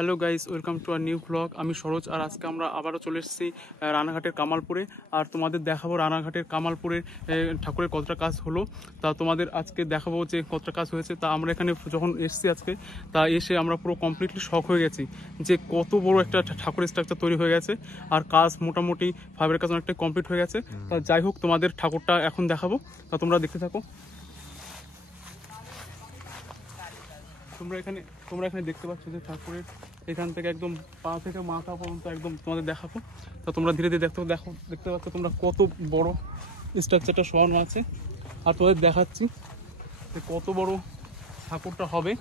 Hello guys, welcome to our new blog. আমি সরোজ, আর আজকে আমরা আবারও চলে এসেছি রানাঘাটের কামালপুরে। আর তোমাদের দেখাবো রানাঘাটের কামালপুরের ঠাকুরের কতটা কাজ হলো। তা তোমাদের আজকে দেখাবো যে কতটা কাজ হয়েছে। তা আমরা এখানে যখন এসেছি আজকে, তা এসে আমরা পুরো কমপ্লিটলি শক হয়ে গেছি যে কত বড় একটা ঠাকুরের স্ট্রাকচার তৈরি হয়ে গেছে। আর কাজ মোটামুটি ফাইবারের কাজ অনেকটাই কমপ্লিট হয়ে গেছে। তা যাই হোক, তোমাদের ঠাকুরটা এখন দেখাবো, তা তোমরা দেখতে থাকো। তোমরা এখানে দেখতে পাচ্ছ যে ঠাকুরের এখান থেকে একদম পা থেকে মাথা পর্যন্ত একদম তোমাদের দেখাবো। তা তোমরা ধীরে ধীরে দেখতে পাচ্ছ তোমরা কত বড় স্ট্রাকচারটা সরানো আছে। আর তোমাদের দেখাচ্ছি যে কত বড় ঠাকুরটা হবে।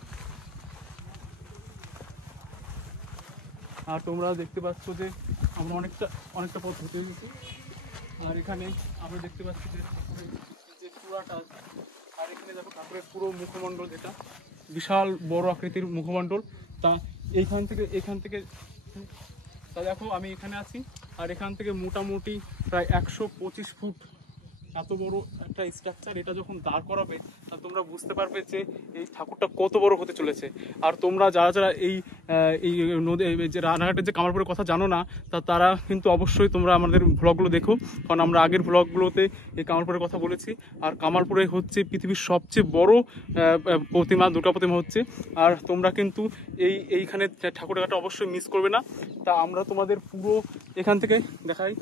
আর তোমরা দেখতে পাচ্ছ যে আমরা অনেকটা পথ হেঁটে গেছি। আর এখানে আমরা দেখতে পাচ্ছি যে ঠাকুরের যে চূড়াটা আছে, আর এখানে দেখো ঠাকুরের পুরো মুখমণ্ডল, যেটা বিশাল বড় আকৃতির মুখমণ্ডল। তা এখান থেকে তা দেখো আমি এখানে আছি, আর এখান থেকে মোটামুটি প্রায় 125 ফুট এত বড় একটা স্ট্রাকচার। এটা যখন দাঁড় করাবে তা তোমরা বুঝতে পারবে যে এই ঠাকুরটা কত বড় হতে চলেছে। আর তোমরা যারা এই নদী যে রানাঘাটের যে কামালপুরের কথা জানো না, তারা কিন্তু অবশ্যই তোমরা আমাদের ব্লগগুলো দেখো, কারণ আমরা আগের ব্লগগুলোতে এই কামালপুরের কথা বলেছি। আর কামালপুরে হচ্ছে পৃথিবীর সবচেয়ে বড় প্রতিমা, দুর্গা প্রতিমা হচ্ছে। আর তোমরা কিন্তু এইখানে ঠাকুর দেখাটা অবশ্যই মিস করবে না। তা আমরা তোমাদের পুরো এখান থেকে দেখাই।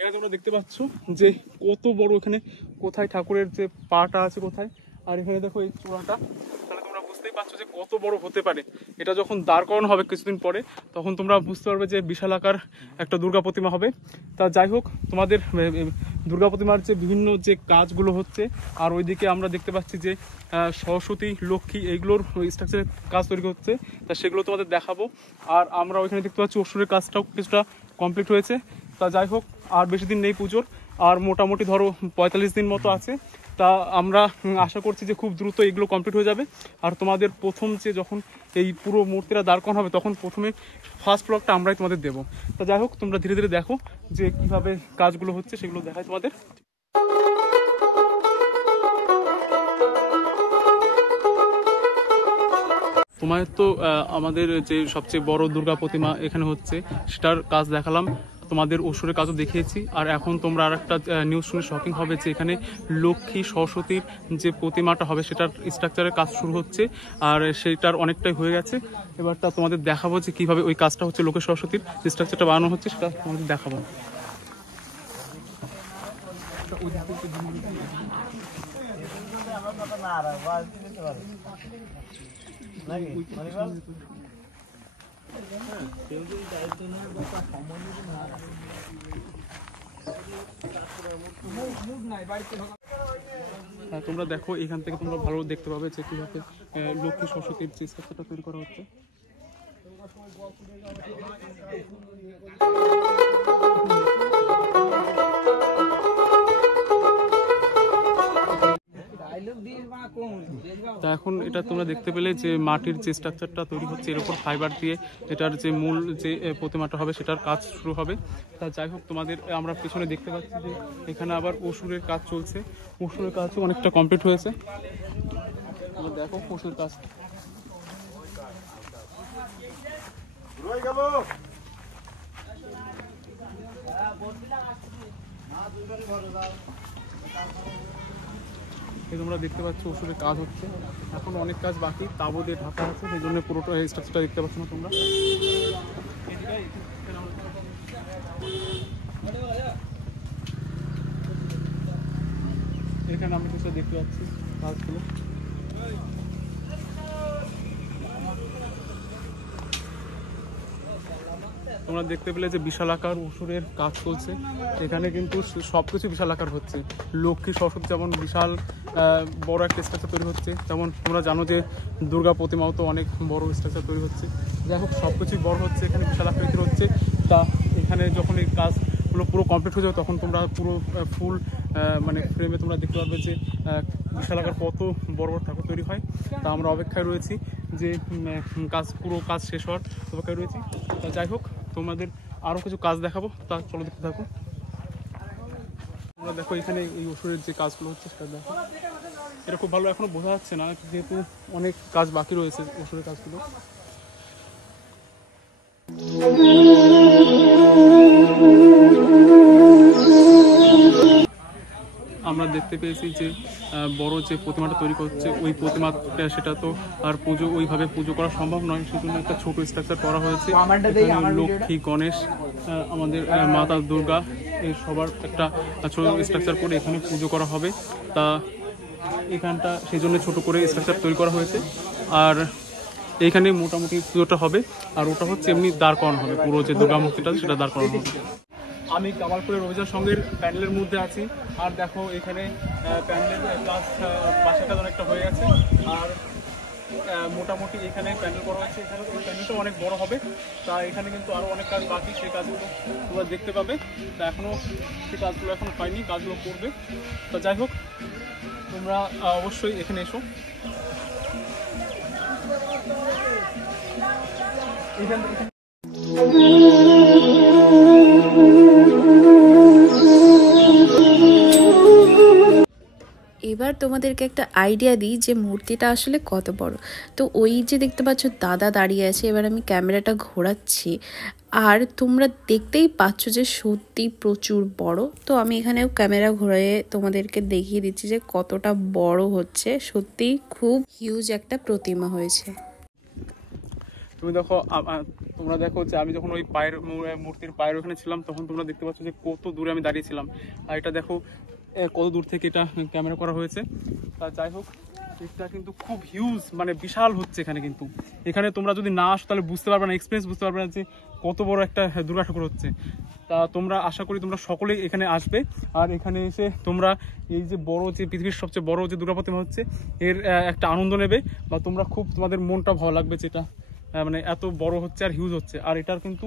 এখানে তোমরা দেখতে পাচ্ছ যে কত বড়, এখানে কোথায় ঠাকুরের যে পাটা আছে কোথায়, আর এখানে দেখো এই চূড়াটা। তাহলে তোমরা বুঝতেই পারছো যে কত বড় হতে পারে। এটা যখন দাঁড় করানো হবে কিছুদিন পরে, তখন তোমরা বুঝতে পারবে যে বিশাল আকার একটা দুর্গা প্রতিমা হবে। তা যাই হোক, তোমাদের দুর্গা প্রতিমার যে বিভিন্ন যে কাজগুলো হচ্ছে, আর ওইদিকে আমরা দেখতে পাচ্ছি যে সরস্বতী, লক্ষ্মী, এইগুলোর স্ট্রাকচারের কাজ তৈরি হচ্ছে। তা সেগুলো তোমাদের দেখাবো। আর আমরা ওইখানে দেখতে পাচ্ছি অসুরের কাজটাও কিছুটা কমপ্লিট হয়েছে। তা যাই হোক, আর বেশি দিন নেই পুজোর, আর মোটামুটি ধরো 45 দিন মতো আছে। তা আমরা আশা করছি যে খুব দ্রুত এগুলো কমপ্লিট হয়ে যাবে। আর তোমাদের প্রথম যে যখন এই পুরো মূর্তিটা দাঁড় করানো হবে, তখন প্রথমে ফার্স্ট ব্লগটা আমরাই তোমাদের দেবো। তা যাই হোক, তোমরা ধীরে ধীরে দেখো যে কিভাবে কাজগুলো হচ্ছে, সেগুলো দেখায় তোমাদের। তোমাদের তো আমাদের যে সবচেয়ে বড় দুর্গা প্রতিমা এখানে হচ্ছে, সেটার কাজ দেখালাম, তোমাদের অসুরের কাজও দেখিয়েছি। আর এখন তোমরা আর একটা নিউজ শুনে শকিং হবে যে এখানে লক্ষ্মী সরস্বতীর যে প্রতিমাটা হবে, সেটার স্ট্রাকচারের কাজ শুরু হচ্ছে। আর সেইটার অনেকটাই হয়ে গেছে। এবারটা তোমাদের দেখাবো যে কীভাবে ওই কাজটা হচ্ছে, লক্ষ্মী সরস্বতীর যে স্ট্রাকচারটা বানানো হচ্ছে, সেটা তোমাদের দেখাবো। তোমরা দেখো, এখান থেকে তোমরা ভালো দেখতে পাবে যে কিভাবে লক্ষ্মী সরস্বতীর যে স্ট্রাকচারটা তৈরি করা হচ্ছে। তা এখন এটা তোমরা দেখতে পেলে যে মাটির যে স্ট্রাকচারটা তৈরি হচ্ছে, এর উপর ফাইবার দিয়ে এটার যে মূল যে প্রতিমাটা হবে, সেটার কাজ শুরু হবে। তা যাই হোক, তোমাদের আমরা পিছনে দেখতে পাচ্ছি যে এখানে আবার অসুরের কাজ চলছে। অসুরের কাজও অনেকটা কমপ্লিট হয়েছে। তোমরা দেখো অসুরের কাজ। তোমরা দেখতে পাচ্ছ অসুরের কাজ হচ্ছে, এখন অনেক কাজ বাকি, তাবু দিয়ে ঢাকা আছে, সেই জন্য পুরোটা স্ট্রাকচারটা দেখতে পাচ্ছ না তোমরা। এখানে আমরা কিছু দেখতে পাচ্ছি কাজগুলো। তোমরা দেখতে পেলে যে বিশাল আকার অসুরের কাজ চলছে। এখানে কিন্তু সবকিছু বিশাল আকার হচ্ছে। লক্ষ্মী সরস্বতী যেমন বিশাল বড় একটা স্ট্রাকচার তৈরি হচ্ছে, তেমন তোমরা জানো যে দুর্গা প্রতিমাও তো অনেক বড় স্ট্রাকচার তৈরি হচ্ছে। যাই হোক, সবকিছুই বড় হচ্ছে, এখানে বিশাল আকৃতির হচ্ছে। তা এখানে যখন এই কাজগুলো পুরো কমপ্লিট হয়ে যাবে, তখন তোমরা পুরো ফুল মানে ফ্রেমে তোমরা দেখতে পারবে যে বিশাল আকার কত বড় বড় ঠাকুর তৈরি হয়। তা আমরা অপেক্ষায় রয়েছি যে পুরো কাজ শেষ হওয়ার অপেক্ষায় রয়েছি। তা যাই হোক, তোমাদের আরও কিছু কাজ দেখাবো, তা চলো দেখতে থাকো। তোমরা দেখো এখানে এই অসুরের যে কাজগুলো হচ্ছে, সেটা দেখো। এটা খুব ভালো এখনো বোঝা যাচ্ছে না, যেহেতু অনেক কাজ বাকি রয়েছে অসুরের কাজগুলো। আমরা দেখতে পেয়েছি যে বড় যে প্রতিমাটা তৈরি করছে, ওই প্রতিমাটা সেটা তো আর ওইভাবে পুজো করা সম্ভব নয়, সেজন্য একটা ছোট স্ট্রাকচার করা হয়েছে। লক্ষ্মী, গণেশ, আমাদের মাতা দুর্গা, এই সবার একটা ছোট স্ট্রাকচার করে এখানে পুজো করা হবে। তা এখানটা সেই জন্য ছোটো করে স্ট্রাকচার তৈরি করা হয়েছে। আর এইখানে মোটামুটি পুজোটা হবে। আর ওটা হচ্ছে এমনি দাঁড় করানো হবে, পুরো যে দুর্গা মূর্তিটা সেটা দাঁড় করানো হবে। আমি কামালপুরের অভিযান সংঘের প্যান্ডেলের মধ্যে আছি। আর দেখো এখানে প্যান্ডেল কাজ পাশের কাজ অনেকটা হয়ে গেছে। আর মোটামুটি এখানে প্যান্ডেল করা হয়েছে। এখানে প্যান্ডেলটা অনেক বড় হবে। তা এখানে কিন্তু আরও অনেক কাজ বাকি, সেই কাজগুলো তোমরা দেখতে পাবে। তা এখনও সেই কাজগুলো এখনও হয়নি, কাজগুলো করবে। তা যাই হোক, তোমরা অবশ্যই এখানে এসো। এবার তোমাদেরকে একটা আইডিয়া দিই যে মূর্তিটা আসলে কত বড়। তো ওই যে দেখতে পাচ্ছ দাদা দাঁড়িয়ে আছে, এবার আমি ক্যামেরাটা ঘোরাচ্ছি আর তোমরা দেখতেই পাচ্ছ যে সত্যি প্রচুর বড়। তো আমি এখানেও ক্যামেরা ঘুরিয়ে তোমাদেরকে দেখিয়ে দিচ্ছি যে কতটা বড় হচ্ছে। সত্যিই খুব হিউজ একটা প্রতিমা হয়েছে। তোমরা দেখো যে আমি যখন ওই মূর্তির পায়ের ওখানে ছিলাম, তখন তোমরা দেখতে পাচ্ছ যে কত দূরে আমি দাঁড়িয়েছিলাম। আর এটা দেখো কত দূর থেকে এটা ক্যামেরা করা হয়েছে। তা যাই হোক, এটা কিন্তু খুব হিউজ, মানে বিশাল হচ্ছে এখানে। কিন্তু এখানে তোমরা যদি না আসো তাহলে বুঝতে পারবে না, এক্সপিরিয়েন্স বুঝতে পারবে না যে কত বড় একটা দুর্গা ঠাকুর হচ্ছে। তা তোমরা আশা করি তোমরা সকলেই এখানে আসবে। আর এখানে এসে তোমরা এই যে বড় যে পৃথিবীর সবচেয়ে বড় যে দুর্গা প্রতিমা হচ্ছে এর একটা আনন্দ নেবে, বা তোমরা খুব তোমাদের মনটা ভালো লাগবে, যেটা মানে এত বড় হচ্ছে আর হিউজ হচ্ছে। আর এটার কিন্তু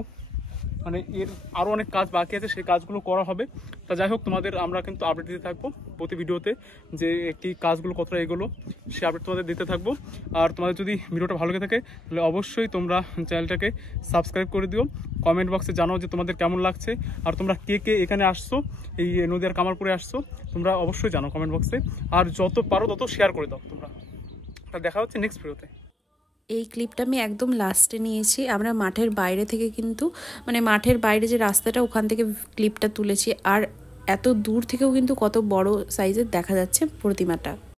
মানে এর আরও অনেক কাজ বাকি আছে, সেই কাজগুলো করা হবে। তা যাই হোক, আমরা কিন্তু আপডেট দিতে থাকবো প্রতি ভিডিওতে, যে একটি কাজগুলো কতটা এগোলো সে আপডেট তোমাদের দিতে থাকবো। আর তোমাদের যদি ভিডিওটা ভালো লেগে থাকে তাহলে অবশ্যই তোমরা চ্যানেলটাকে সাবস্ক্রাইব করে দিও। কমেন্ট বক্সে জানাও যে তোমাদের কেমন লাগছে, আর তোমরা কে কে এখানে আসছো, এই নদীয়ার কামালপুরে আসছো, তোমরা অবশ্যই জানাও কমেন্ট বক্সে। আর যত পারো তত শেয়ার করে দাও তোমরা। দেখা হচ্ছে নেক্সট ভিডিওতে। এই ক্লিপটা আমি একদম লাস্টে নিয়েছি। আমরা মাঠের বাইরে থেকে কিন্তু, মানে মাঠের বাইরে যে রাস্তাটা, ওখান থেকে ক্লিপটা তুলেছি। আর এত দূর থেকেও কিন্তু কত বড় সাইজের দেখা যাচ্ছে প্রতিমাটা।